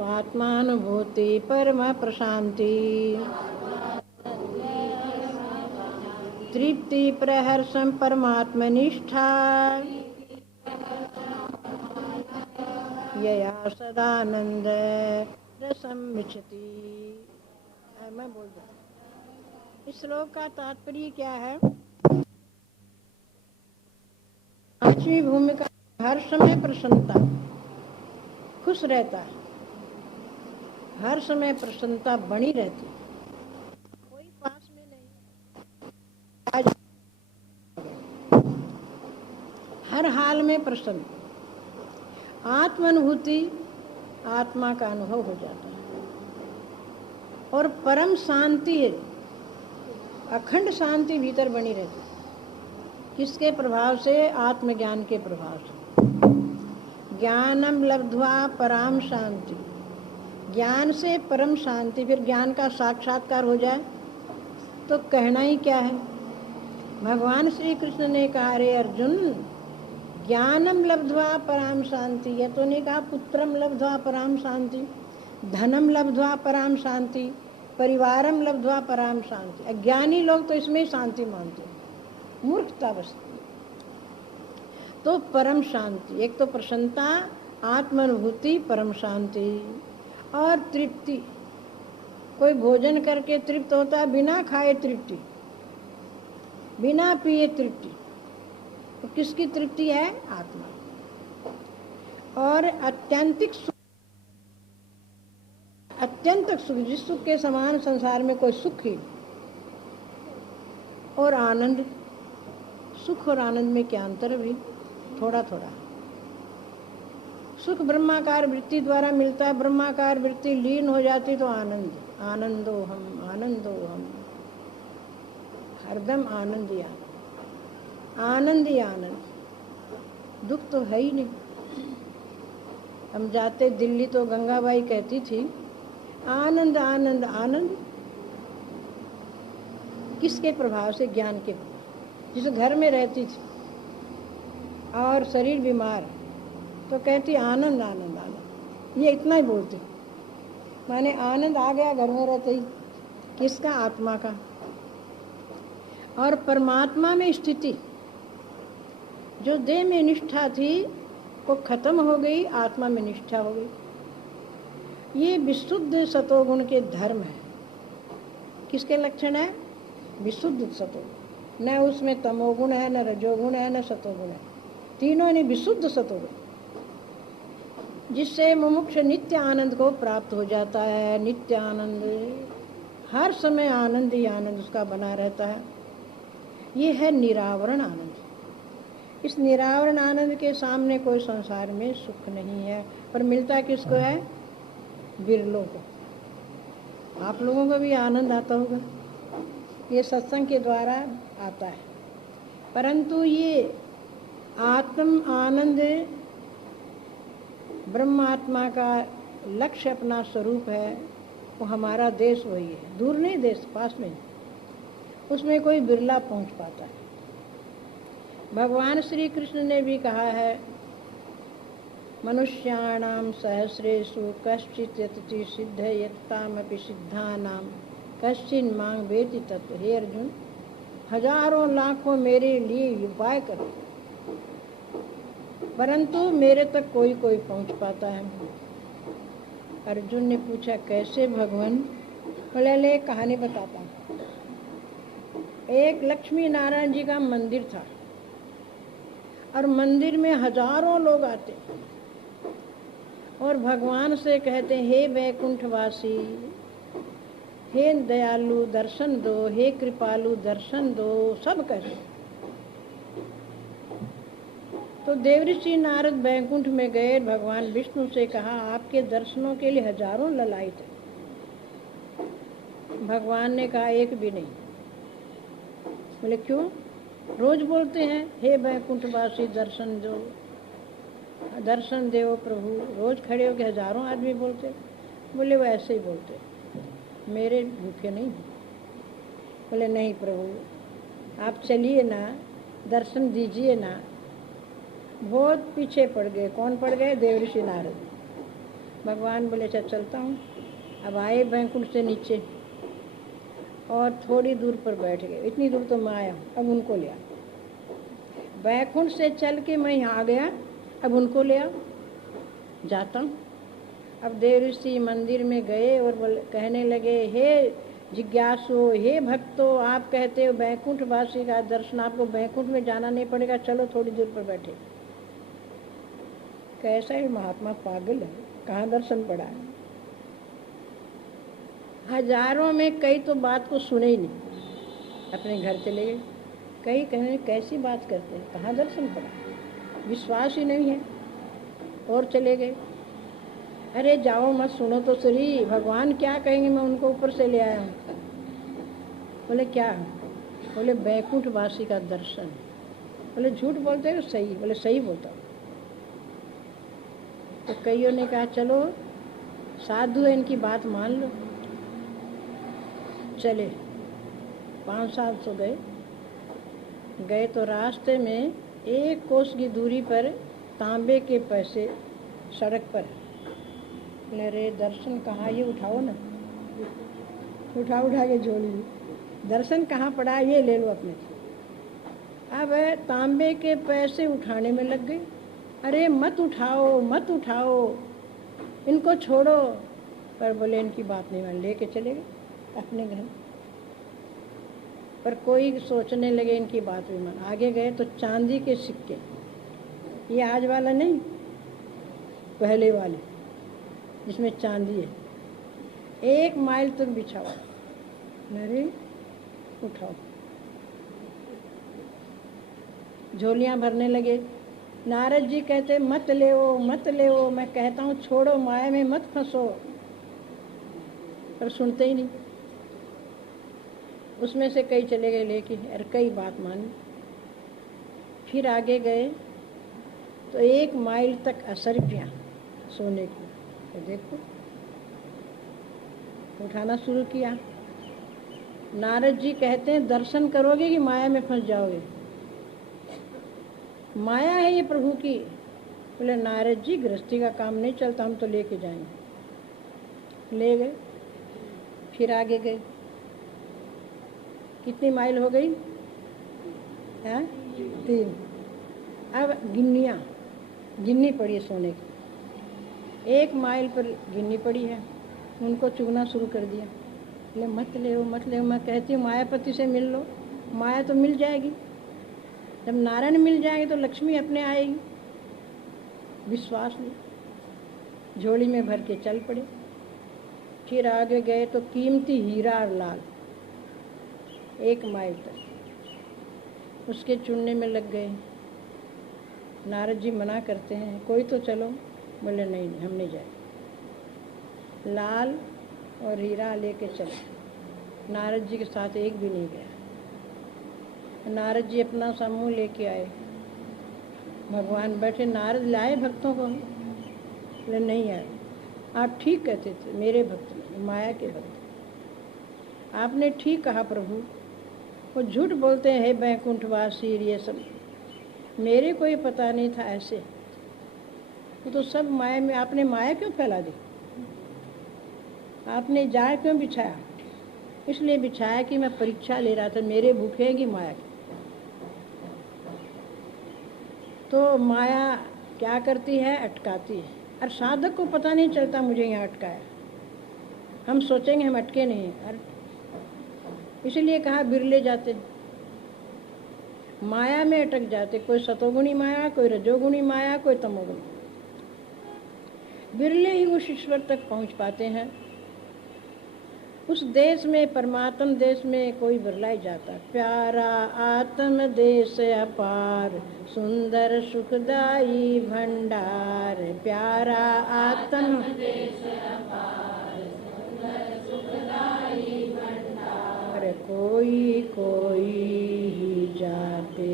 स्वात्मानुभूति परम प्रशांति तृप्ति प्रहर्षम परमात्मनिष्ठा यया सदानंद रसम मिच्छति। मैं बोल दूँ इस श्लोक का तात्पर्य क्या है। पांचवी भूमिका हर समय प्रसन्नता, खुश रहता है, हर समय प्रसन्नता बनी रहती, कोई पास में नहीं, आज हर हाल में प्रसन्न, आत्मानुभूति, आत्मा का अनुभव हो जाता है और परम शांति है, अखंड शांति भीतर बनी रहती है। किसके प्रभाव से? आत्मज्ञान के प्रभाव से। ज्ञानम लब्ध्वा पराम शांति, ज्ञान से परम शांति। फिर ज्ञान का साक्षात्कार हो जाए तो कहना ही क्या है। भगवान श्री कृष्ण ने कहा, रे अर्जुन, ज्ञानम लब्ध्वा पराम शांति। यह तो नहीं कहा पुत्रम लब्ध्वा पराम शांति, धनम लब्ध्वा पराम शांति, परिवारम लब्ध्वा पराम शांति। अज्ञानी लोग तो इसमें ही शांति मानते हैं, मूर्खता बस। तो परम शांति, एक तो प्रसन्नता, आत्मानुभूति, परम शांति और तृप्ति। कोई भोजन करके तृप्त होता है, बिना खाए तृप्ति, बिना पिए तृप्ति। तो किसकी तृप्ति है? आत्मा। और अत्यंतिक सुख, अत्यंत सुख, जिस सुख के समान संसार में कोई सुख ही। और आनंद, सुख और आनंद में क्या अंतर भी? थोड़ा थोड़ा। सुख ब्रह्माकार वृत्ति द्वारा मिलता है, ब्रह्माकार वृत्ति लीन हो जाती तो आनंद, आनंदो हम, आनंदो हम, हरदम आनंद ही आनंद, आनंद ही आनंद। दुख तो है ही नहीं। हम जाते दिल्ली तो गंगाबाई कहती थी, आनंद आनंद आनंद। किसके प्रभाव से? ज्ञान के प्रभाव। जिस घर में रहती थी और शरीर बीमार तो कहती आनंद आनंद आनंद, ये इतना ही बोलती। माने आनंद आ गया घर में रहते ही। किसका? आत्मा का। और परमात्मा में स्थिति, जो देह में निष्ठा थी वो खत्म हो गई, आत्मा में निष्ठा हो गई। ये विशुद्ध सतोगुण के धर्म है। किसके लक्षण है? विशुद्ध सतोगुण। न उसमें तमोगुण है, न रजोगुण है, न सतोगुण है, तीनों ने विशुद्ध सतोगुण, जिससे मुमुक्ष नित्य आनंद को प्राप्त हो जाता है। नित्य आनंद, हर समय आनंद ही आनंद उसका बना रहता है। ये है निरावरण आनंद। इस निरावरण आनंद के सामने कोई संसार में सुख नहीं है। पर मिलता किसको है? बिरलों को। आप लोगों को भी आनंद आता होगा, ये सत्संग के द्वारा आता है। परंतु ये आत्म आनंद ब्रह्मात्मा का लक्ष्य, अपना स्वरूप है, वो हमारा देश वही है। दूर नहीं, देश पास में, उसमें कोई बिरला पहुंच पाता है। भगवान श्री कृष्ण ने भी कहा है, मनुष्याणाम सहस्रेषु कश्चित् यतति सिद्ध यत्तामपि सिद्धानाम कश्चिन् मां वेति तत्व। हे अर्जुन, हजारों लाखों मेरे लिए उपाय करो, परंतु मेरे तक कोई कोई पहुंच पाता है। अर्जुन ने पूछा, कैसे भगवान? बोले, ले कहानी बताता हूँ। एक लक्ष्मी नारायण जी का मंदिर था और मंदिर में हजारों लोग आते और भगवान से कहते, हे वैकुंठवासी, हे दयालु दर्शन दो, हे कृपालु दर्शन दो, सब कहते। तो देवऋषि नारद वैकुंठ में गए, भगवान विष्णु से कहा, आपके दर्शनों के लिए हजारों ललायत है। भगवान ने कहा, एक भी नहीं। बोले, क्यों? रोज बोलते हैं, हे वैकुंठवासी दर्शन दो, दर्शन देव प्रभु। रोज खड़े होकर हजारों आदमी बोलते। बोले, वो ऐसे ही बोलते, मेरे भूखे नहीं। बोले, नहीं प्रभु, आप चलिए ना, दर्शन दीजिए ना। बहुत पीछे पड़ गए। कौन पड़ गए? देवऋषि नारद। भगवान बोले अच्छा चलता हूँ। अब आए बैकुंठ से नीचे और थोड़ी दूर पर बैठ गए। इतनी दूर तो मैं आया, अब उनको लिया। बैकुंठ से चल के मैं यहाँ आ गया, अब उनको ले आओ, जाता हूँ। अब देव ऋषि मंदिर में गए और कहने लगे, हे जिज्ञासु, हे भक्तों, आप कहते हो बैकुंठ वासी का दर्शन, आपको बैकुंठ में जाना नहीं पड़ेगा, चलो थोड़ी दूर पर बैठे। कैसा है महात्मा, पागल है, कहाँ दर्शन पड़ा है। हजारों में कई तो बात को सुने ही नहीं, अपने घर चले गए। कई कहने कैसी बात करते हैं, कहाँ दर्शन पड़ा, विश्वास ही नहीं है, और चले गए। अरे जाओ मत, सुनो तो सही, भगवान क्या कहेंगे, मैं उनको ऊपर से ले आया हूँ। बोले क्या? बोले बैकुंठ वासी का दर्शन। बोले झूठ बोलते हो? सही। बोले सही बोलता हूँ। तो कईयों ने कहा चलो साधु है, इनकी बात मान लो। चले 5 साल तो गए तो रास्ते में 1 कोस की दूरी पर तांबे के पैसे सड़क पर। बोले रे दर्शन कहाँ, ये उठाओ ना, उठा के झोली, दर्शन कहाँ पड़ा, ये ले लो अपने। अब तांबे के पैसे उठाने में लग गए। अरे मत उठाओ मत उठाओ, इनको छोड़ो। पर बोले इनकी बात नहीं मान, लेके चले गए अपने घर। पर कोई सोचने लगे इनकी बात भी मान। आगे गए तो चांदी के सिक्के, ये आज वाला नहीं, पहले वाले जिसमें चांदी है, 1 माइल तक बिछा हुआ। अरे उठाओ, झोलियाँ भरने लगे। नारद जी कहते मत ले मत ले, मैं कहता हूँ छोड़ो, माया में मत फंसो, पर सुनते ही नहीं। उसमें से कई चले गए लेके, और कई बात मानी। फिर आगे गए तो 1 माइल तक असरपियाँ सोने की, तो देखो उठाना शुरू किया। नारद जी कहते हैं दर्शन करोगे कि माया में फंस जाओगे? माया है ये प्रभु की। बोले नारद जी गृहस्थी का काम नहीं चलता, हम तो लेके जाएंगे। ले गए। फिर आगे गए, कितनी माइल हो गई? 3। अब गिन्नी पड़ी है सोने की, 1 माइल पर गिन्नी पड़ी है। उनको चुगना शुरू कर दिया। बोले मत ले मत ले, मैं कहती हूँ मायापति से मिल लो, माया तो मिल जाएगी, जब नारायण मिल जाएंगे तो लक्ष्मी अपने आएगी। विश्वास नहीं, झोली में भर के चल पड़े। फिर आगे गए तो कीमती हीरा और लाल 1 माइल तक उसके चुनने में लग गए। नारद जी मना करते हैं, कोई तो चलो। बोले नहीं हम नहीं जाए। लाल और हीरा लेके चले। नारद जी के साथ एक भी नहीं गया। नारद जी अपना समूह लेके आए, भगवान बैठे। नारद लाए भक्तों को? बोले नहीं आए। आप ठीक कहते थे, मेरे भक्त नहीं, माया के भक्त। आपने ठीक कहा प्रभु, वो झूठ बोलते हैं बैकुंठवासी, ये सब मेरे को ही पता नहीं था ऐसे। वो तो सब माया में। आपने माया क्यों फैला दी? आपने जाल क्यों बिछाया? इसलिए बिछाया कि मैं परीक्षा ले रहा था, मेरे भूखेगी माया की। तो माया क्या करती है? अटकाती है। और साधक को पता नहीं चलता मुझे यहाँ अटकाया। हम सोचेंगे हम अटके नहीं, और इसलिए कहा बिरले जाते, माया में अटक जाते। कोई सतोगुणी माया, कोई रजोगुणी माया, कोई तमोगुणी। बिरले ही उस ईश्वर तक पहुँच पाते हैं। उस देश में, परमात्म देश में कोई बिरला ही जाता। प्यारा आत्म देश अपार, सुंदर सुखदाई भंडार। प्यारा आत्म देश अपार, सुंदर सुखदाई भंडार। अरे कोई कोई ही जाते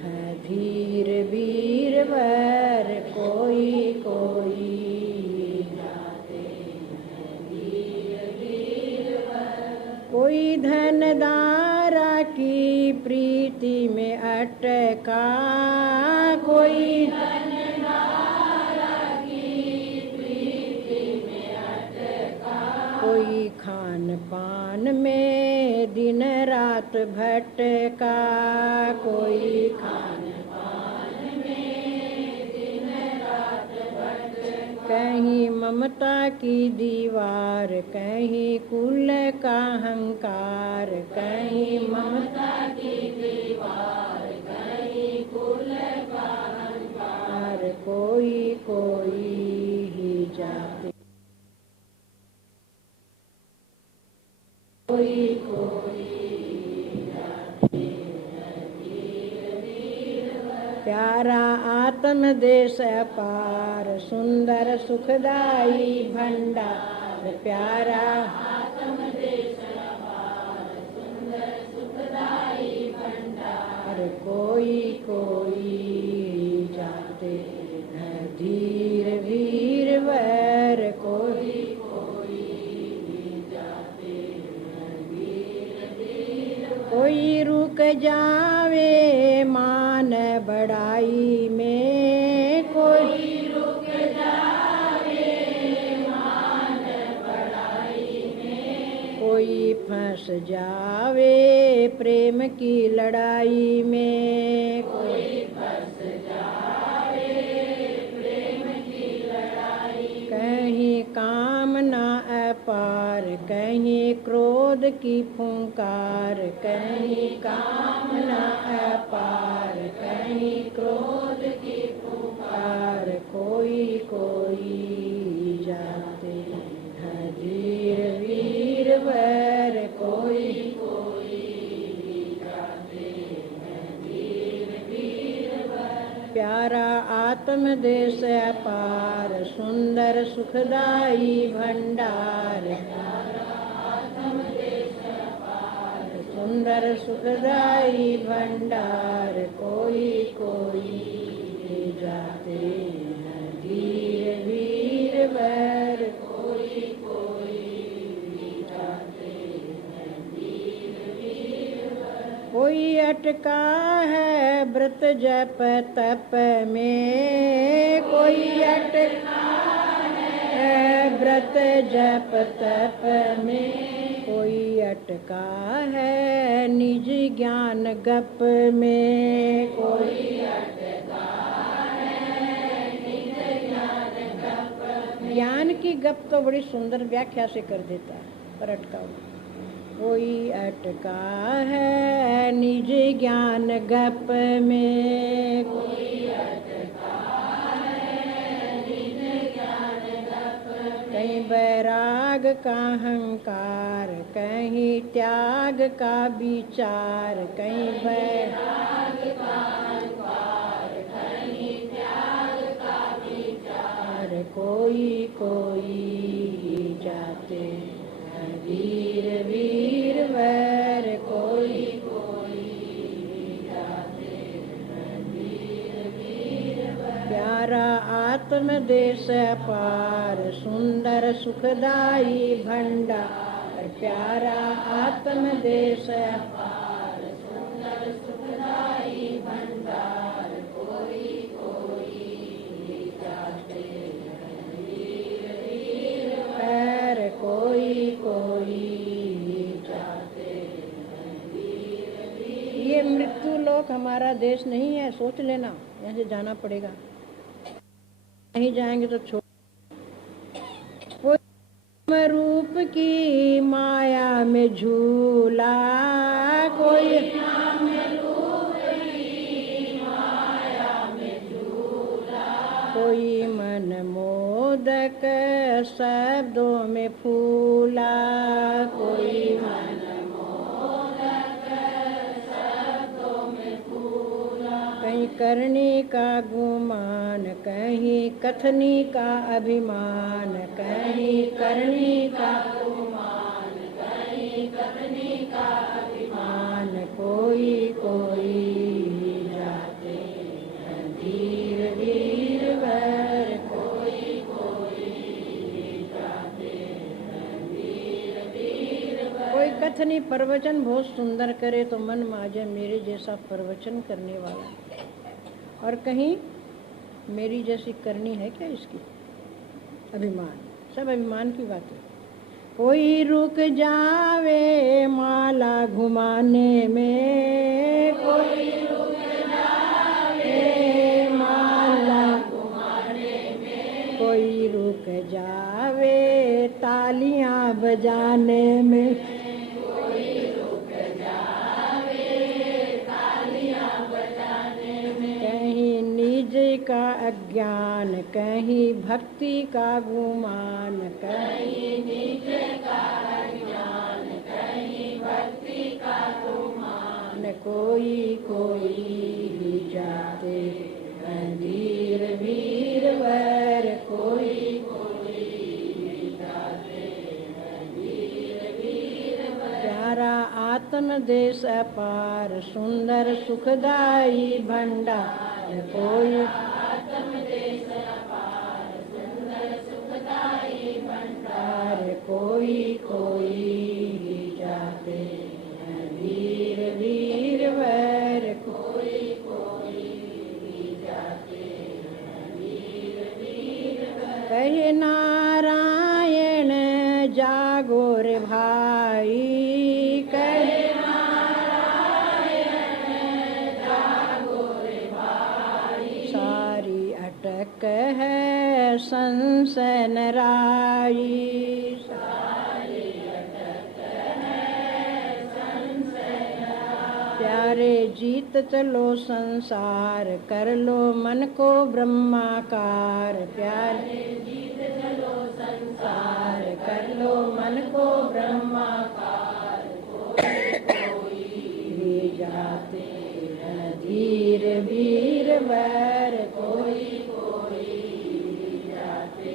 हैं धीर वीर वर, कोई कोई कोई धनदारा की प्रीति में अटका, कोई धनदारा की प्रीति रात भटका, कोई खान पान में दिन रात भटका। कहीं ममता की दीवार, कहीं कुल का अहंकार, कहीं ममता की दीवार, कहीं कुल का अहंकार। कोई कोई ही जाते, कोई कोई जाते हैं वीर वीर। प्यारा आत्म देश अपार, सुंदर सुखदाई भंडार। प्यारा आत्म देश अपार, सुंदर सुखदाई भंडार। कोई कोई जाते हैं धीर वीर वर। कोई कोई रुक जावे मान बढ़ाई में, कोई रुक जावे मान बढ़ाई में। कोई फंस जावे प्रेम की लड़ाई में, कोई फंस जावे प्रेम की लड़ाई। कहीं कामना अपार, कहीं क्रोध की फुंकार, कहीं कामना अपार, कहीं क्रोध की फुंकार। कोई कोई जाते हैं धीर वीर वर। कोई कोई जाते हैं धीर वीर वर। प्यारा आत्म देश अपार, सुंदर सुखदाई भंडार। सुंदर सुखदाई भंडार। कोई कोई जाते हैं धीर वीर वर। कोई कोई जाते हैं धीर वीर वर। कोई अटका है व्रत जप तप में, कोई अटका है व्रत जप तप में। कोई अटका है निज ज्ञान गप में, कोई अटका है निज ज्ञान गप में। ज्ञान की गप तो बड़ी सुंदर व्याख्या से कर देता है, पर अटका हुआ। कोई अटका है निज ज्ञान गप में, कोई अटका है निज ज्ञान गप में। कहीं बैराग का अहंकार, कहीं त्याग का विचार, कहीं बैराग का अहंकार, कहीं त्याग का विचार। कोई कोई जाते हैं वीर वीर वर। कोई कोई जाते हैं वीर वीर वर। प्यारा आत्म देश अपार, सुंदर सुखदाई भंडार। प्यारा आत्म देश अपार, सुंदर सुखदाई भंडार। कोई कोई जाते हैं वीर वीर वर। कोई कोई जाते हैं वीर वीर। ये मृत्यु लोक हमारा देश नहीं है, सोच लेना। यहाँ से जाना पड़ेगा, नहीं जाएंगे तो छोड़। रूप की माया में झूला, कोई रूप की माया में झूला। कोई मन मोदक शब्दों में फूला, कोई मन मोदक शब्दों में फूला। कहीं करनी का गुमान, कहीं कथनी का अभिमान, कहीं करनी का गुमान, कहीं कथनी का अभिमान। कोई कोई जाते हैं धीर वीर वर। कोई कोई जाते हैं धीर वीर वर। कोई कथनी प्रवचन बहुत सुंदर करे तो मन माजे मेरे जैसा प्रवचन करने वाला, और कहीं मेरी जैसी करनी है क्या इसकी। अभिमान, सब अभिमान की बात है। कोई रुक जावे माला घुमाने में, कोई रुक जावे माला घुमाने में, कोई रुक जावे तालियां बजाने में, कोई रुक जावे तालियां बजाने में। कहीं निज का अज्ञान, कहीं भक्ति का गुमान, कहीं निज का अज्ञान, कहीं भक्ति का गुमान। कोई कोई ही जाते मंदिर वीर वर, कोई कोई ही जाते मंदिर वीर वर। प्यारा आत्म देश अपार, सुंदर सुखदाई भंडार, कोई आत्म देश अपार, सुंदर सुखदाई भंडार। कोई कोई ही जाते वीर वीर वर, कोई कोई ही जाते वीर वीर वर। कहे नारायण जागो रे भाई, कहे नारायण जागो रे भाई। सारी अटक है संशय नराई, सारी अटक है संशय नराई। प्यारे जीत चलो संसार, कर लो मन को ब्रह्माकार। प्यारे जीत चलो संसार, कर लो मन को ब्रह्माकार। कोई कोई भी जाते धीर वीर वर, कोई कोई भी जाते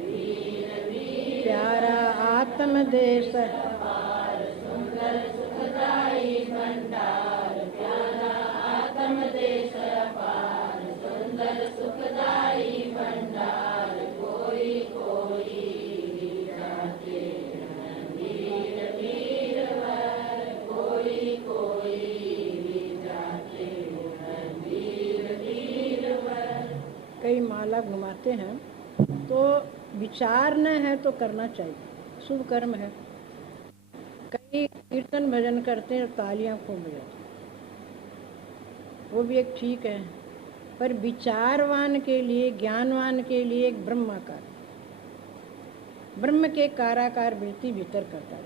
वीर वीर। प्यारा आत्म देश अपार, सुंदर सुखदाई भंडार। प्यारा आत्म देश अपार, सुंदर सुखदाई भंडार। कोई कोई भी जाते वीर वीर वर, कोई कोई भी जाते वीर वीर वर। कई माला घुमाते हैं तो विचार न है तो करना चाहिए, शुभ कर्म है। कई कीर्तन भजन करते हैं, तालियां खूब बजाते, वो भी एक ठीक है, पर विचारवान के लिए, ज्ञानवान के लिए एक ब्रह्माकार, ब्रह्म के काराकार वृत्ति भीतर करता है,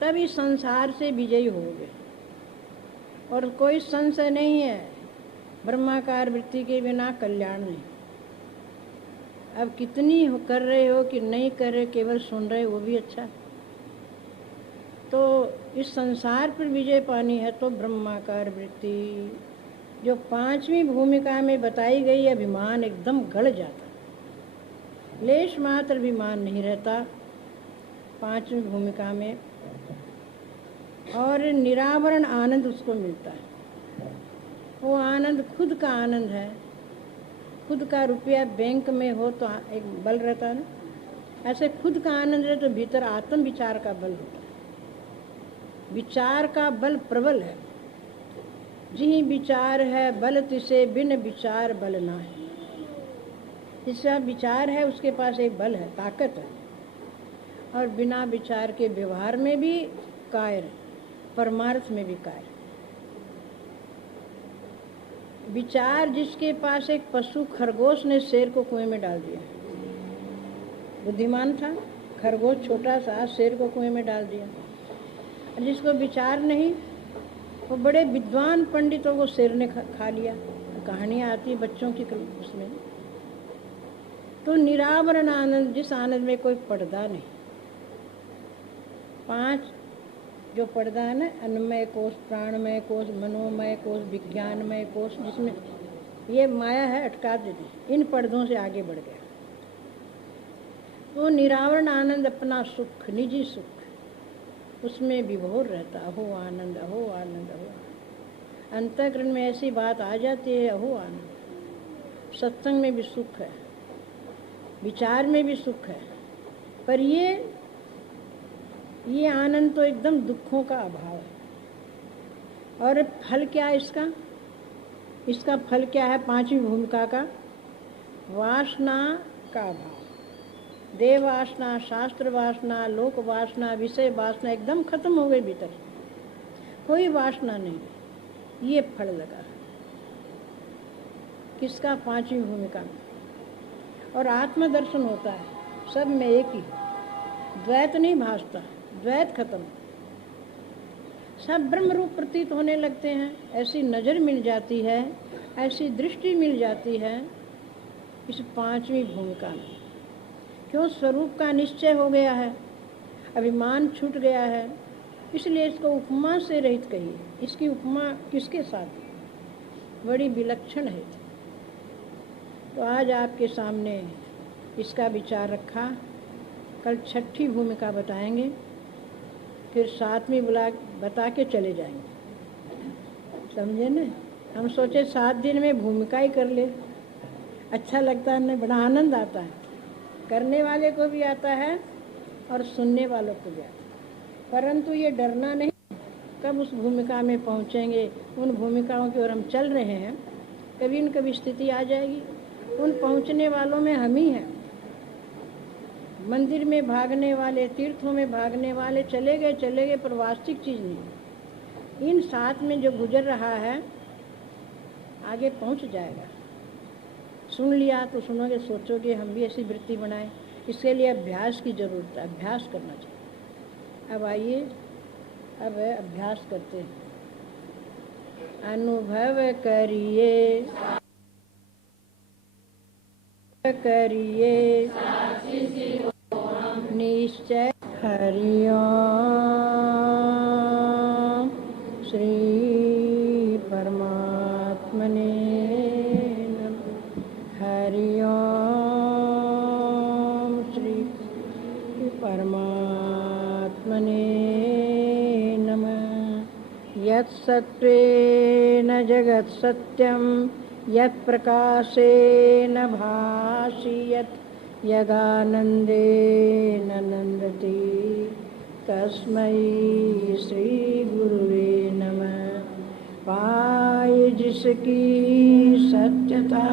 तभी संसार से विजयी होगे। और कोई संशय नहीं है, ब्रह्माकार वृत्ति के बिना कल्याण नहीं। अब कितनी कर रहे हो कि नहीं कर रहे, केवल सुन रहे, वो भी अच्छा। तो इस संसार पर विजय पानी है तो ब्रह्माकार वृत्ति, जो पांचवी भूमिका में बताई गई, अभिमान एकदम गड़ जाता, लेश मात्र अभिमान नहीं रहता पांचवी भूमिका में, और निरावरण आनंद उसको मिलता है। वो आनंद खुद का आनंद है। खुद का रुपया बैंक में हो तो एक बल रहता है ना, ऐसे खुद का आनंद है तो भीतर आत्म विचार का बल होता है। विचार का बल प्रबल है, जिही विचार है बल तिसे, बिन विचार बल ना है। जिसका विचार है उसके पास एक बल है, ताकत है, और बिना विचार के व्यवहार में भी कायर, परमार्थ में भी कायर। विचार जिसके पास, एक पशु खरगोश ने शेर को कुएं में डाल दिया, बुद्धिमान था खरगोश, छोटा सा, शेर को कुएं में डाल दिया। जिसको विचार नहीं, वो बड़े विद्वान पंडितों को शेर ने खा लिया। कहानियाँ आती बच्चों की उसमें। तो निरावरण आनंद, जिस आनंद में कोई पर्दा नहीं। पांच जो पर्दा है ना, अन्नमय कोश, प्राणमय कोश, मनोमय कोश, विज्ञानमय कोश, जिसमें ये माया है अटका देती, इन पर्दों से आगे बढ़ गया। तो निरावरण आनंद अपना सुख, निजी सुख, उसमें विभोर रहता। अहो आनंद, अहो आनंद, अहो आनंद। अंतःकरण में ऐसी बात आ जाती है, अहो आनंद। सत्संग में भी सुख है, विचार में भी सुख है, पर ये आनंद तो एकदम दुखों का अभाव है। और फल क्या है इसका? इसका फल क्या है? पांचवी भूमिका का वासना का अभाव। देव वासना, शास्त्र वासना, लोक वासना, विषय वासना एकदम खत्म हो गई भीतर, कोई वासना नहीं। ये फल लगा किसका? पांचवी भूमिका में। और आत्मदर्शन होता है, सब में एक ही, द्वैत नहीं भासता, द्वैत खत्म, सब ब्रह्म रूप प्रतीत होने लगते हैं। ऐसी नज़र मिल जाती है, ऐसी दृष्टि मिल जाती है इस पांचवी भूमिका में। क्यों? स्वरूप का निश्चय हो गया है, अभिमान छूट गया है, इसलिए इसको उपमा से रहित कहिए। इसकी उपमा किसके साथ? बड़ी विलक्षण है। तो आज आपके सामने इसका विचार रखा। कल छठी भूमिका बताएंगे, फिर सातवीं बता के चले जाएंगे। समझे न? हम सोचे 7 दिन में भूमिका ही कर ले, अच्छा लगता है ना, बड़ा आनंद आता है, करने वाले को भी आता है और सुनने वालों को भी आता है। परंतु ये डरना नहीं, कब उस भूमिका में पहुँचेंगे। उन भूमिकाओं की ओर हम चल रहे हैं, कभी न कभी स्थिति आ जाएगी। उन पहुँचने वालों में हम ही हैं। मंदिर में भागने वाले, तीर्थों में भागने वाले चले गए, पर वास्तविक चीज़ नहीं। इन 7 में जो गुजर रहा है आगे पहुंच जाएगा। सुन लिया तो सुनोगे, सोचोगे हम भी ऐसी वृत्ति बनाएं। इसके लिए अभ्यास की ज़रूरत है, अभ्यास करना चाहिए। अब आइए, अब अभ्यास करते हैं। अनुभव करिए निश्चय। हरि ओम श्री परमात्मने नमः। हरि ओम श्री परमात्मने नमः। यत् सत्त्वेन जगत् सत्यं, यत् प्रकाशेन भासि, यत् यदानन्देन नन्दति, तस्मै श्री गुरुवे नमः। पाए जिसकी सत्यता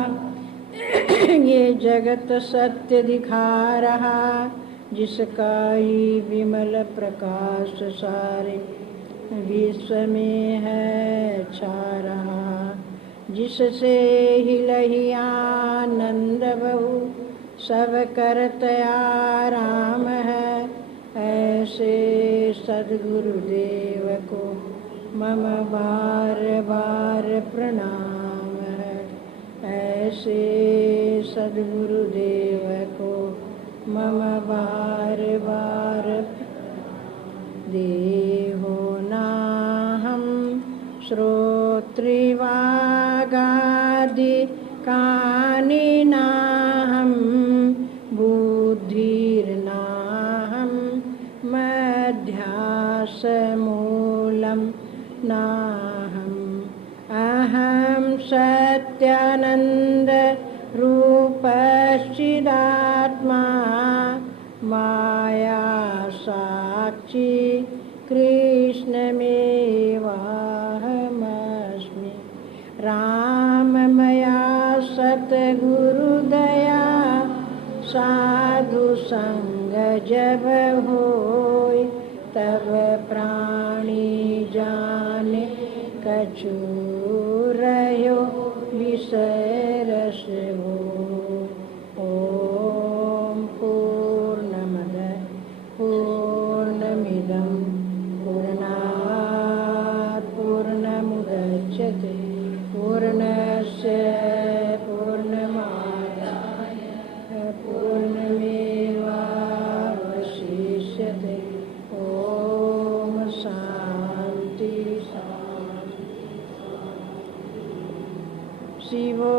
ये जगत सत्य दिखा रहा, जिसका ही विमल प्रकाश सारे विश्व में है छा रहा, जिससे हिलहि आनंद बहु सब करत आराम है। ऐसे सद्गुरुदेव को मम बार बार प्रणाम है। ऐसे सद्गुरुदेव को मम बार बार देहो नाहं श्रोत्रिवागादि कानि नाहं, बुद्धिर्नाहं मध्यासमूलं नाहम्। अहं सत्यानंद रूपश्चिदात्मा, माया साक्षी कृष्णमेवाहमस्मि। राममया सतगुरुदया, साधु संग जब होय, तब प्राणी जाने कछु रह्यो विषय रस हो। ओम पूर्णमदः पूर्णमिदं पूर्णात् पूर्णमुदच्यते, पूर्णस्य पूर्णमादाय पूर्णमेवावशिष्यते। ओम शांति शांति। शिवो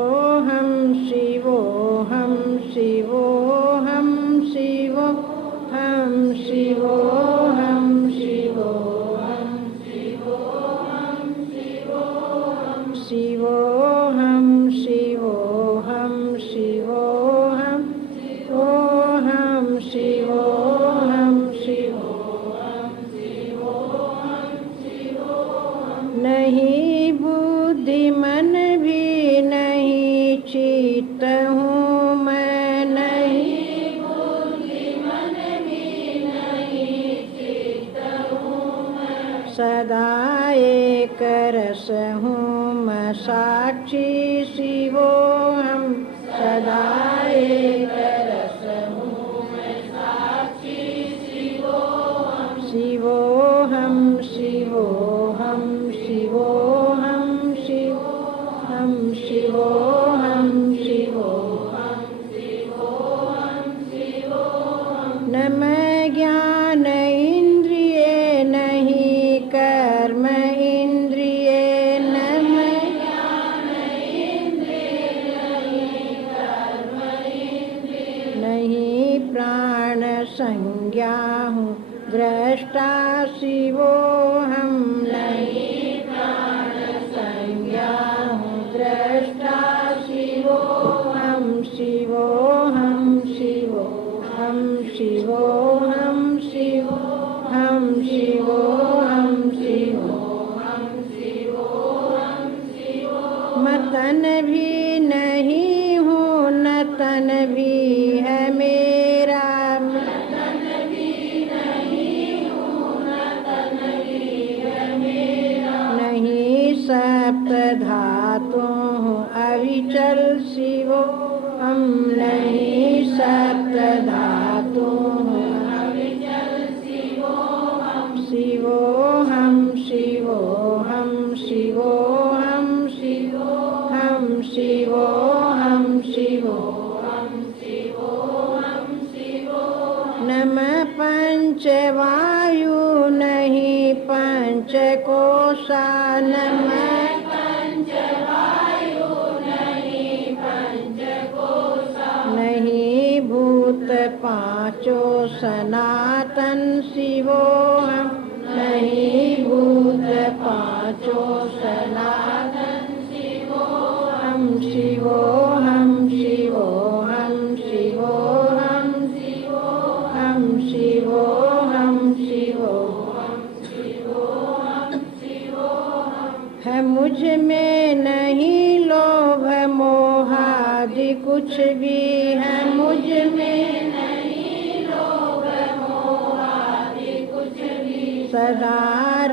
संज्ञा हूँ दृष्टा शिवोऽहं नहीं प्राण संज्ञा हूँ दृष्टा शिवोऽहं शिवोऽहं शिवोऽहं शिवोऽहं शिवोऽहं शिवोऽहं शिवोऽहं शिवोऽहं शिवोऽहं मतन भी नहीं हूँ न तन भी है मेरा मतन भी नहीं हूँ न तन भी है मेरा नहीं सप्त धातु हूँ अविचल शिवोऽहं नहीं सप्त धातु हूँ अविचल शिवोऽहं शिवोऽहं शिवोऽहं शिवोऽहं शिवोऽहं शिवोऽहं शिवोऽहं शिवोऽहं शिवोऽहं नमः पंचवायु नहीं पंचकोशा नमः पंचवायु नहीं पंचकोशा नहीं भूत पांचों सनातन शिवोऽहं नहीं भूत पांचों सनातन शिवोऽहं शिवोऽहं शिवोऽहं शिवोऽहं शिवोऽहं शिवोऽहं शिवोऽहं शिवोऽहं शिवोऽहं है मुझ में नहीं लोभ मोह आदि कुछ भी है मुझ में नहीं लोभ मोह आदि कुछ भी सदा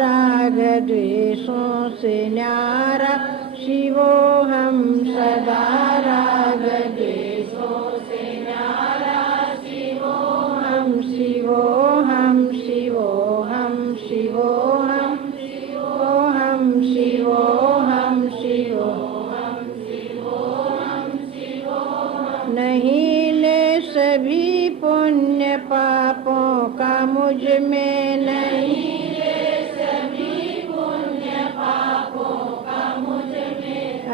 राग द्वेषों से न्यारा शिवोऽहं सदा राग द्वेषों से न्यारा शिवोऽहं शिवोऽहं शिवोऽहं शिवोऽहं शिवोऽहं शिवोऽहं शिवोऽहं शिवोऽहं शिवोऽहं नहीं ले सभी पुण्य पापों का मुझ में नहीं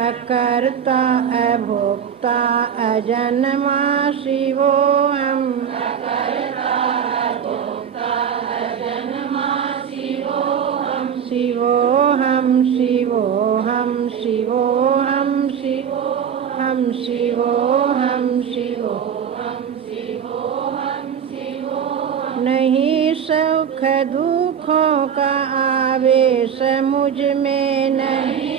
अकर्ता अभोक्ता अजन्मा शिवोऽहं अकर्ता अभोक्ता अजन्मा शिवोऽहं शिवोऽहं शिवोऽहं शिवोऽहं शिवोऽहं शिवोऽहं शिवोऽहं शिवोऽहं शिवोऽहं नहीं सुख दुखों का आवेश मुझ में नहीं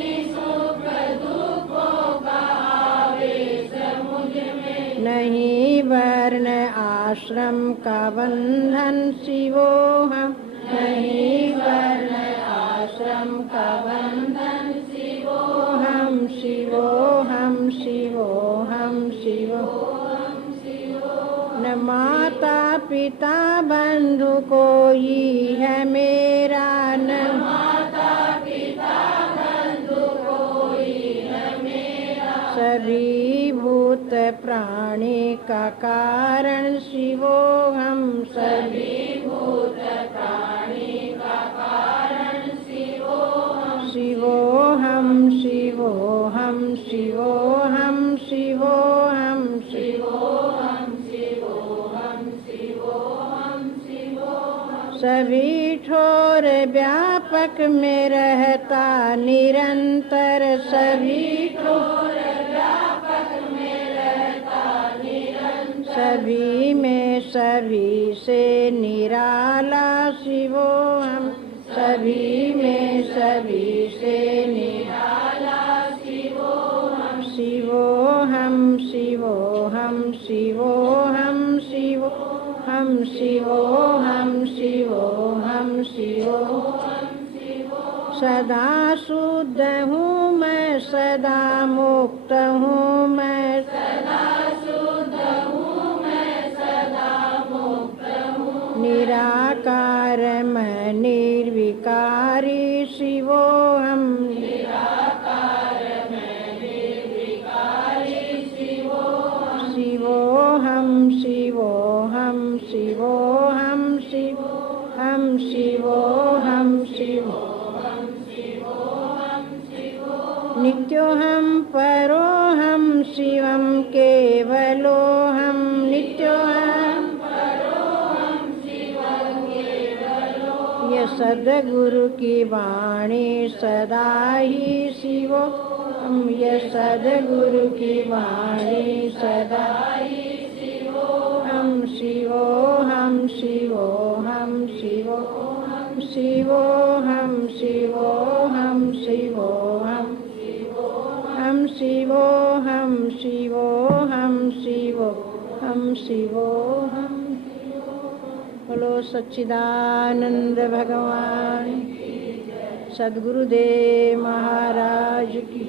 नहीं वर्ण आश्रम का बंधन शिवोऽहं नहीं वर्ण आश्रम का बंधन शिवोऽहं शिवोऽहं शिवोऽहं शिवोऽहं शिवोऽहं न माता पिता बंधु कोई है मेरा न माता पिता बंधु कोई है मेरा सभी भूत प्राणी का कारण शिवोऽहं सभी भूत प्राणी का कारण शिवोऽहं शिवोऽहं शिवोऽहं शिवोऽहं शिवोऽहं शिवोऽहं शिवोऽहं शिवोऽहं शिवोऽहं सभी ठोर व्यापक में रहता निरंतर सभी ठोर सभी में सभी से निराला शिवोऽहं सभी में सभी से निराला शिवोऽहं शिवोऽहं शिवोऽहं शिवोऽहं शिवोऽहं शिवोऽहं शिवोऽहं शिवोऽहं सदा शुद्ध हूँ मैं सदा मुक्त हूँ मैं सदा शुद्ध हूँ मैं सदा मुक्त हूँ निराकार मैं निर्विकारी शिवोऽहं निराकार मैं निर्विकारी शिवोऽहं शिवोऽहं शिवोऽहं शिवोऽहं शिवोऽहं शिवोऽहं शिवोऽहं नित्योऽहं परोऽहं शिवं केवलोऽहं नित्योऽहं परोऽहं सदगुरु की वाणी सदा ही शिवो हम, ये सदगुरु की वाणी सदा ही शिवो हम, शिवो हम, शिवो हम, शिवो हम, शिवो हम, शिवो हम, शिवो हम, हम शिवो हम, शिवो हम, शिवो हम, शिवो हम। बोलो सच्चिदानंद भगवान सद्गुरुदेव महाराज की,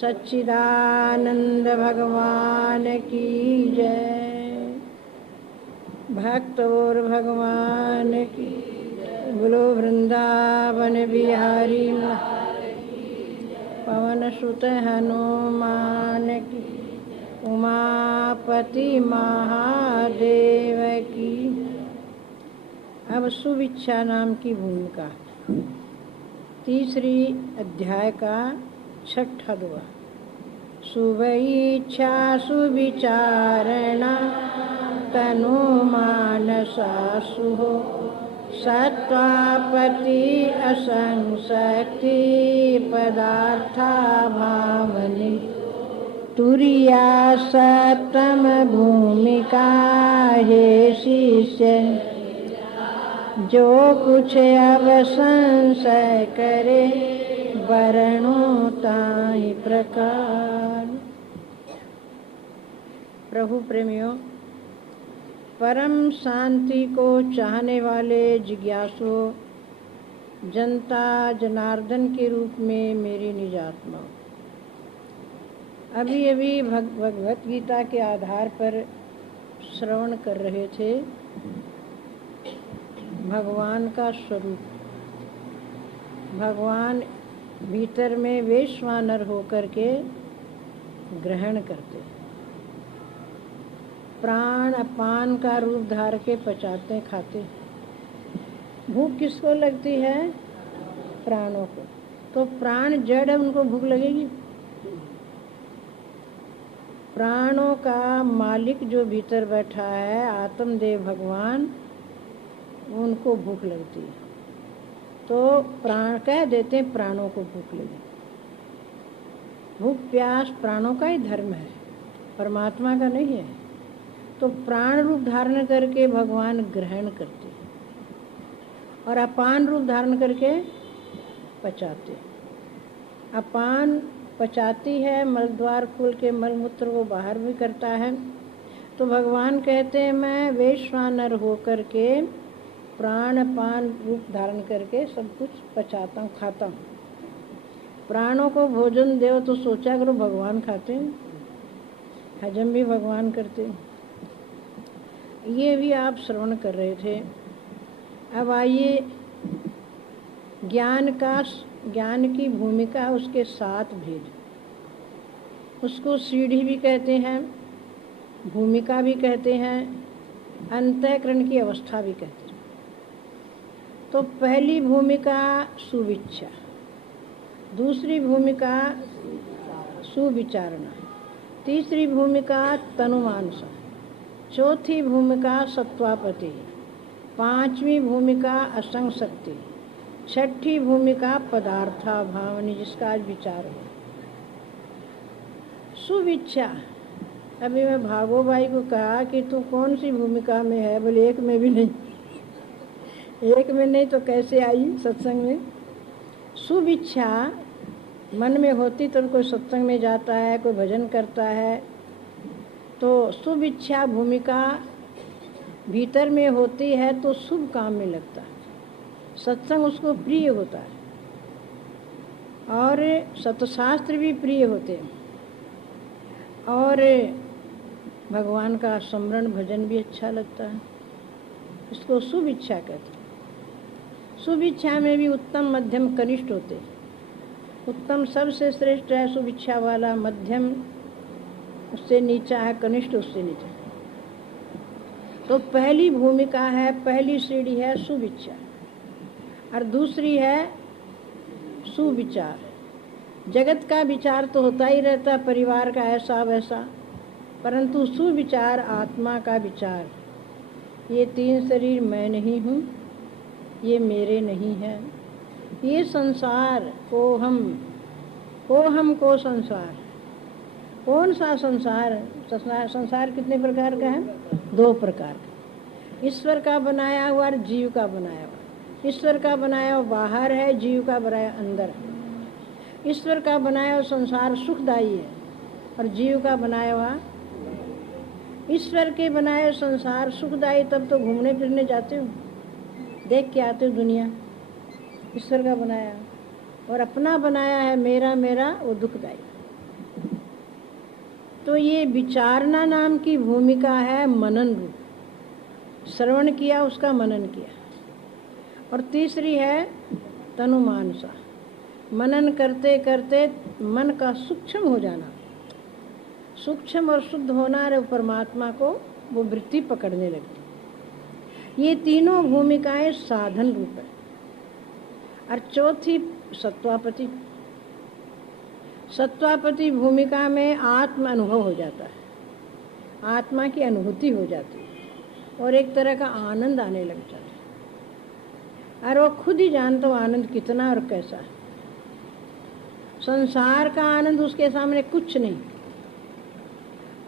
सच्चिदानंद भगवान की जय। भक्त और भगवान की, बोलो वृंदावन बिहारी पवन सुत हनुमान की, उमापति महादेव की। अब सुविच्छा नाम की भूमिका, तीसरी अध्याय का छठा दुआ। शुभ इच्छा सुविचारणा तनु मानसा सुहो, सत्वापति असंशक्ति पदार्था भावनी, तुरिया सप्तम भूमिका हे शिष्य, जो कुछ अब संशय करे वरणो ताहि प्रकार। प्रभु प्रेमियों, परम शांति को चाहने वाले जिज्ञासु जनता जनार्दन के रूप में मेरी निजात्मा, अभी अभी भगवत गीता के आधार पर श्रवण कर रहे थे भगवान का स्वरूप। भगवान भीतर में वैश्वानर होकर के ग्रहण करते, प्राण अपान का रूप धार के पचाते खाते। भूख किसको लगती है? प्राणों को। तो प्राण जड़ है, उनको भूख लगेगी? प्राणों का मालिक जो भीतर बैठा है आत्मदेव भगवान, उनको भूख लगती है। तो प्राण कह देते हैं प्राणों को भूख लगी। भूख प्यास प्राणों का ही धर्म है, परमात्मा का नहीं है। तो प्राण रूप धारण करके भगवान ग्रहण करते और अपान रूप धारण करके पचाते। अपान पचाती है, मलद्वार खोल के मलमूत्र को बाहर भी करता है। तो भगवान कहते हैं मैं वैश्वानर होकर के प्राण पान रूप धारण करके सब कुछ पचाता हूँ, खाता हूँ। प्राणों को भोजन दो तो सोचा करो भगवान खाते हैं, हजम भी भगवान करते हैं। ये भी आप श्रवण कर रहे थे। अब आइए ज्ञान की भूमिका, उसके 7 भेद। उसको सीढ़ी भी कहते हैं, भूमिका भी कहते हैं, अंतःकरण की अवस्था भी कहते हैं। तो पहली भूमिका सुविच्छा, दूसरी भूमिका सुविचारणा, तीसरी भूमिका तनुमानसा, चौथी भूमिका सत्वापति, पांचवी भूमिका असंशक्ति, छठी भूमिका पदार्था भावनी, जिसका आज विचार हो। सुविच्छा, अभी मैं भागो भाई को कहा कि तू कौन सी भूमिका में है? बोले एक में भी नहीं। एक में नहीं तो कैसे आई सत्संग में? सुविच्छा मन में होती तो कोई सत्संग में जाता है, कोई भजन करता है। तो सुविच्छा भूमिका भीतर में होती है तो शुभ काम में लगता है, सत्संग उसको प्रिय होता है और सतशास्त्र भी प्रिय होते हैं और भगवान का स्मरण भजन भी अच्छा लगता है। इसको सुविच्छा कहते हैं। सुविच्छा में भी उत्तम मध्यम कनिष्ठ होते हैं। उत्तम सबसे श्रेष्ठ है सुविच्छा वाला, मध्यम उससे नीचा है, कनिष्ठ उससे नीचा। तो पहली भूमिका है, पहली सीढ़ी है सुविच्छा और दूसरी है सुविचार। जगत का विचार तो होता ही रहता, परिवार का ऐसा वैसा, परंतु सुविचार आत्मा का विचार, ये 3 शरीर मैं नहीं हूँ, ये मेरे नहीं है। ये संसार को हम को संसार, कौन सा संसार? संसार कितने प्रकार का है? 2 प्रकार का, ईश्वर का बनाया हुआ और जीव का बनाया हुआ। ईश्वर का बनाया हुआ बाहर है, जीव का बनाया अंदर है। ईश्वर का बनाया हुआ संसार सुखदायी है और जीव का बनाया हुआ, ईश्वर के बनाए हुए संसार सुखदायी तब तो घूमने फिरने जाते हो, देख के आते हो दुनिया। ईश्वर का बनाया और अपना बनाया है मेरा मेरा, वो दुखदायी। तो ये विचारना नाम की भूमिका है मनन रूप। श्रवण किया, उसका मनन किया। और तीसरी है तनुमानसा, मनन करते करते मन का सूक्ष्म हो जाना, सूक्ष्म और शुद्ध होना, और परमात्मा को वो वृत्ति पकड़ने लगती। ये तीनों भूमिकाएं साधन रूप है। और चौथी सत्वापति, सत्वापति भूमिका में आत्म अनुभव हो जाता है, आत्मा की अनुभूति हो जाती है और एक तरह का आनंद आने लग जाता है। और वो खुद ही जानता हो आनंद कितना और कैसा है। संसार का आनंद उसके सामने कुछ नहीं।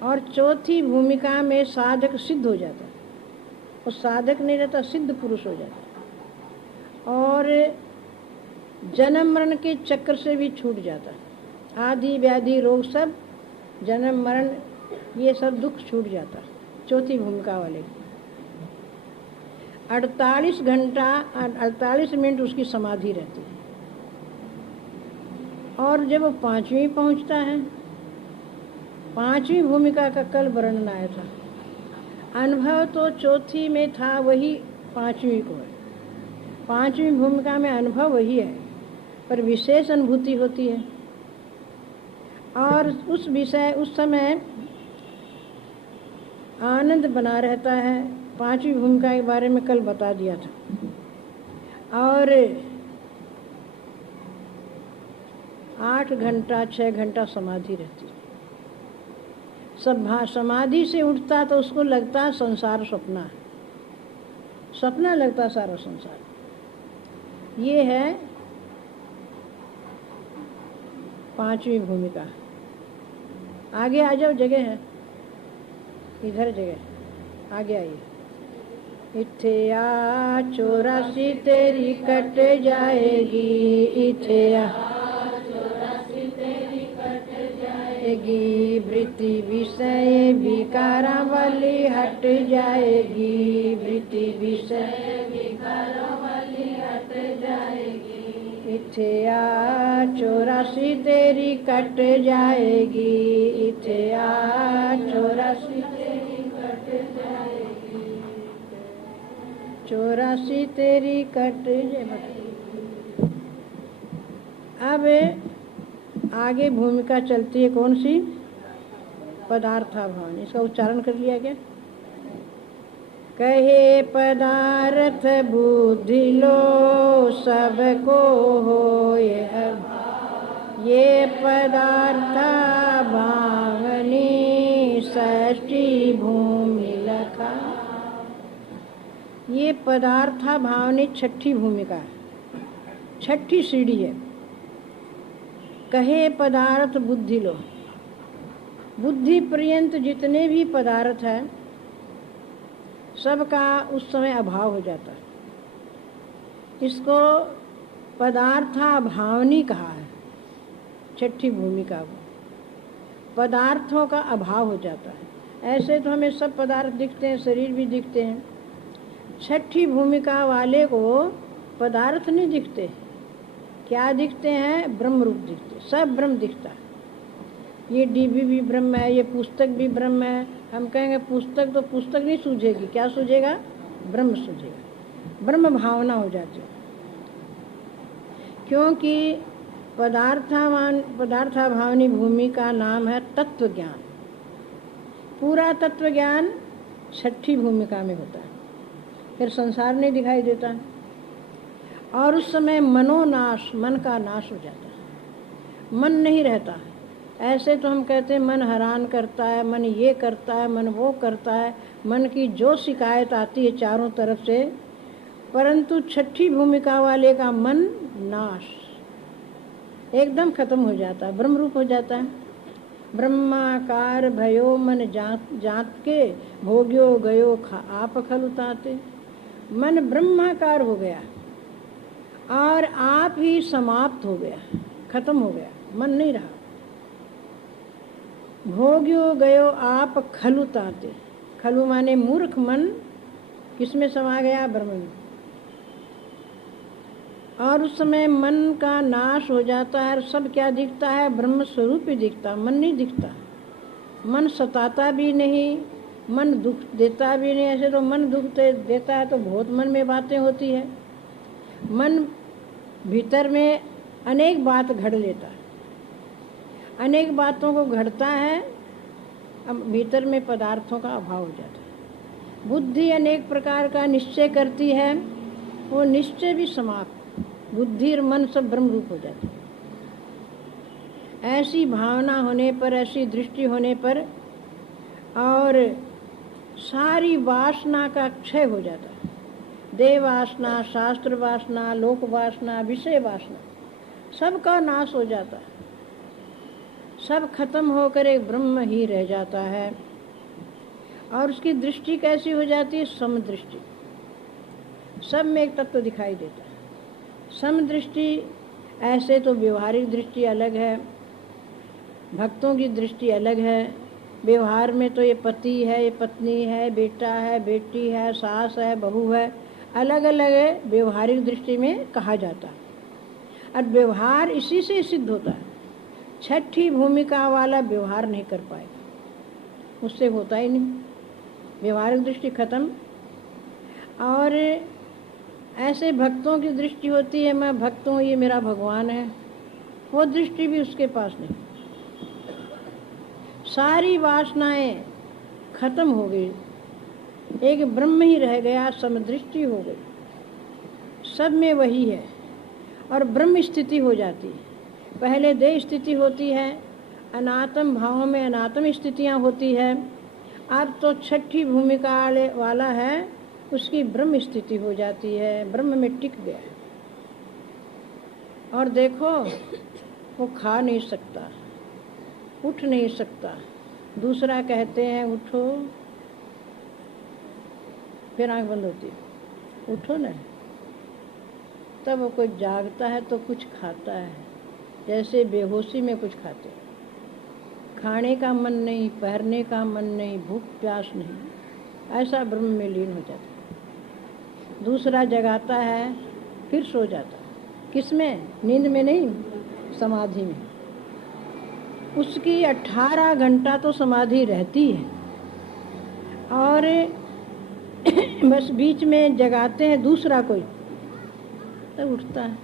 और चौथी भूमिका में साधक सिद्ध हो जाता है, और साधक नहीं रहता, सिद्ध पुरुष हो जाता है और जन्म मरण के चक्र से भी छूट जाता है। आदि व्याधि रोग सब, जन्म मरण, ये सब दुख छूट जाता है चौथी भूमिका वाले। 48 घंटा 48 मिनट उसकी समाधि रहती है। और जब वो 5वीं पहुंचता है, 5वीं भूमिका का कल वर्णन आया था। अनुभव तो चौथी में था, वही 5वीं को है। 5वीं भूमिका में अनुभव वही है, पर विशेष अनुभूति होती है। और उस विषय, उस समय आनंद बना रहता है। 5वीं भूमिका के बारे में कल बता दिया था। और 8 घंटा 6 घंटा समाधि रहती है। सब समाधि से उठता तो उसको लगता संसार सपना है, सपना लगता सारा संसार। ये है 5वीं भूमिका। आगे आ जाओ, जगह है इधर, जगह आगे आइए। इथे आ 84 तेरी कट जाएगी, इथे आ 84 तेरी कट जाएगी, वृत्ति विषय विकारा वाली हट जाएगी, वृत्ति विषय विकारा वाली हट जाएगी। इथे आ 84 तेरी कट जाएगी, इथे आ 84 तेरी कट जाएगी, 84 तेरी कट जाएगी। अब आगे भूमिका चलती है कौन सी? पदार्थाभान। इसका उच्चारण कर लिया क्या? कहे पदार्थ बुद्धि लो, सबको हो ये पदार्थ भावनी, षष्ठी भूमि लखा। ये पदार्था भावनी 6ठी भूमिका है, 6ठी सीढ़ी है। कहे पदार्थ बुद्धि लो, बुद्धि पर्यंत जितने भी पदार्थ है सबका उस समय अभाव हो जाता है। इसको पदार्था भावनी कहा है, 6ठी भूमिका को। पदार्थों का अभाव हो जाता है। ऐसे तो हमें सब पदार्थ दिखते हैं, शरीर भी दिखते हैं। 6ठी भूमिका वाले को पदार्थ नहीं दिखते। क्या दिखते हैं? ब्रह्म रूप दिखते, सब ब्रह्म दिखता है। ये डिब्बी भी ब्रह्म है, ये पुस्तक भी ब्रह्म है। हम कहेंगे पुस्तक, तो पुस्तक नहीं सूझेगी, क्या सूझेगा? ब्रह्म सूझेगा। ब्रह्म भावना हो जाती है, क्योंकि पदार्थाभावनी भूमि का नाम है तत्व ज्ञान। पूरा तत्व ज्ञान 6ठी भूमिका में होता है, फिर संसार नहीं दिखाई देता। और उस समय मनोनाश, मन का नाश हो जाता है, मन नहीं रहता है। ऐसे तो हम कहते हैं मन हैरान करता है, मन ये करता है, मन वो करता है। मन की जो शिकायत आती है चारों तरफ से, परंतु छठी भूमिका वाले का मन नाश, एकदम खत्म हो जाता है, ब्रह्म रूप हो जाता है। ब्रह्माकार भयो मन जात के, भोग्यो गयो आप खलुताते। मन ब्रह्माकार हो गया और आप ही समाप्त हो गया, खत्म हो गया, मन नहीं रहा। भोग्यो गयो आप खलुताते, खलु माने मूर्ख मन किसमें समा गया? ब्रह्म में। और उस समय मन का नाश हो जाता है। सब क्या दिखता है? ब्रह्म स्वरूप ही दिखता, मन नहीं दिखता। मन सताता भी नहीं, मन दुख देता भी नहीं। ऐसे तो मन दुख देता है तो बहुत मन में बातें होती है। मन भीतर में अनेक बात घड़ लेता है, अनेक बातों को घड़ता है, अब भीतर में पदार्थों का अभाव हो जाता है। बुद्धि अनेक प्रकार का निश्चय करती है, वो निश्चय भी समाप्त, बुद्धि और मन सब ब्रह्म रूप हो जाते हैं। ऐसी भावना होने पर, ऐसी दृष्टि होने पर और सारी वासना का क्षय हो जाता है। देव वासना, शास्त्र वासना, लोक वासना, विषय वासना, सबका नाश हो जाता है। सब खत्म होकर एक ब्रह्म ही रह जाता है। और उसकी दृष्टि कैसी हो जाती है? समदृष्टि। सब में एक तत्व दिखाई देता है। समदृष्टि। ऐसे तो व्यवहारिक दृष्टि अलग है, भक्तों की दृष्टि अलग है। व्यवहार में तो ये पति है, ये पत्नी है, बेटा है, बेटी है, सास है, बहू है, अलग अलग है, व्यवहारिक दृष्टि में कहा जाता है। और व्यवहार इसी से सिद्ध होता है। छठी भूमिका वाला व्यवहार नहीं कर पाएगा, उससे होता ही नहीं, व्यवहारिक दृष्टि खत्म। और ऐसे भक्तों की दृष्टि होती है, मैं भक्त हूँ, ये मेरा भगवान है, वो दृष्टि भी उसके पास नहीं। सारी वासनाएं खत्म हो गई, एक ब्रह्म ही रह गया, समदृष्टि हो गई, सब में वही है और ब्रह्म स्थिति हो जाती है। पहले देह स्थिति होती है, अनात्म भावों में अनात्म स्थितियाँ होती है। अब तो छठी भूमिका वाला है, उसकी ब्रह्म स्थिति हो जाती है, ब्रह्म में टिक गया। और देखो, वो खा नहीं सकता, उठ नहीं सकता, दूसरा कहते हैं उठो, फिर आंख बंद होती है, उठो ना, तब वो कोई जागता है तो कुछ खाता है, जैसे बेहोशी में कुछ खाते। खाने का मन नहीं, पहनने का मन नहीं, भूख प्यास नहीं, ऐसा ब्रह्म में लीन हो जाता है। दूसरा जगाता है, फिर सो जाता है। किसमें? नींद में नहीं, समाधि में। उसकी 18 घंटा तो समाधि रहती है और बस बीच में जगाते हैं दूसरा कोई, तो उठता है,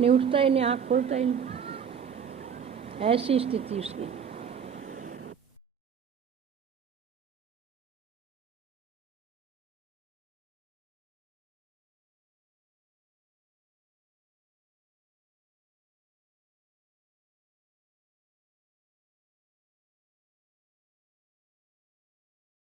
नहीं उठता ही नहीं, आँख खोलता ही नहीं। ऐसी स्थिति उसकी।